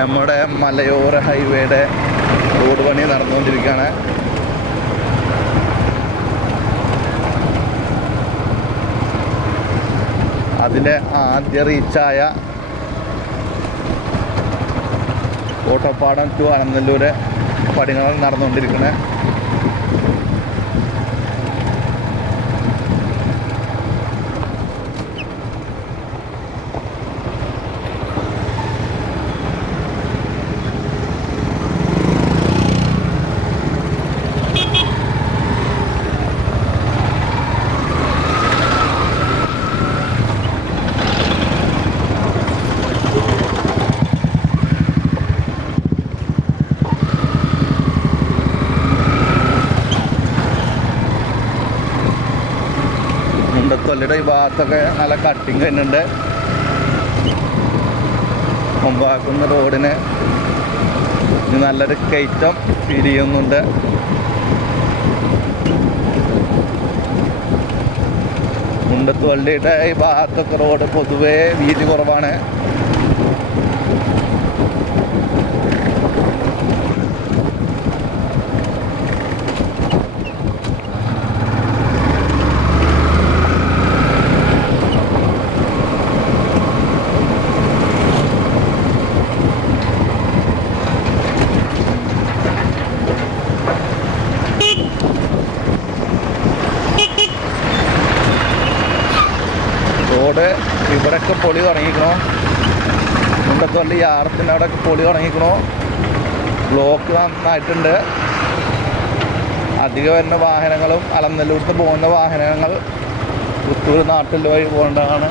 നമ്മുടെ മലയോര ഹൈവേയുടെ റോഡ് പണി നടന്നുകൊണ്ടിരിക്കുകയാണ്. അതിന്റെ ആദ്യ റീച്ചായ ഓട്ടപ്പാടം ടു അനന്തല്ലൂര് പണികൾ നടന്നുകൊണ്ടിരിക്കുന്നത് മുണ്ടത്തൊല്ലിയുടെ ഈ ഭാഗത്തൊക്കെ നല്ല കട്ടിങ് വരുന്നുണ്ട്. മുമ്പാക്കുന്ന റോഡിന് നല്ലൊരു കയറ്റം ഫീൽ ചെയ്യുന്നുണ്ട്. മുണ്ടത്തുവള്ളിയുടെ ഈ ഭാഗത്തൊക്കെ റോഡ് പൊതുവേ വീതി കുറവാണ്. റോഡ് ഇവിടെയൊക്കെ പൊളി തുടങ്ങിക്കണോ മുണ്ടത്തുവള്ളി യാറത്തിന്റെ അവിടെയൊക്കെ പൊളി തുടങ്ങിക്കണോ ബ്ലോക്ക് നന്നായിട്ടുണ്ട്. അധികം വരുന്ന വാഹനങ്ങളും അലനല്ലൂർത്ത് പോകുന്ന വാഹനങ്ങൾ പുത്തൂർ നാട്ടിൽ വഴി പോകേണ്ടതാണ്.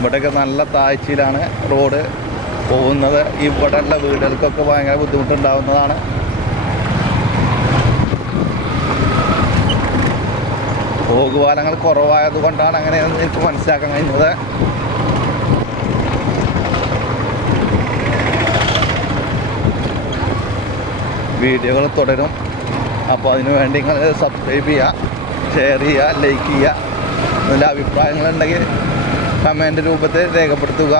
ഇവിടെയൊക്കെ നല്ല താഴ്ചയിലാണ് റോഡ്. പോകുന്നത് ഇവിടെയുള്ള വീടുകൾക്കൊക്കെ ഭയങ്കര ബുദ്ധിമുട്ടുണ്ടാവുന്നതാണ്. പോകുവാനങ്ങൾ കുറവായത് കൊണ്ടാണ് അങ്ങനെയെന്ന് എനിക്ക് മനസ്സിലാക്കാൻ കഴിഞ്ഞത്. വീഡിയോകൾ തുടരും. അപ്പോൾ അതിനു വേണ്ടി നിങ്ങൾ സബ്സ്ക്രൈബ് ചെയ്യുക ഷെയർ ചെയ്യുക ലൈക്ക് ചെയ്യുക. നല്ല അഭിപ്രായങ്ങളുണ്ടെങ്കിൽ കമന്റ് രൂപത്തിൽ രേഖപ്പെടുത്തുക.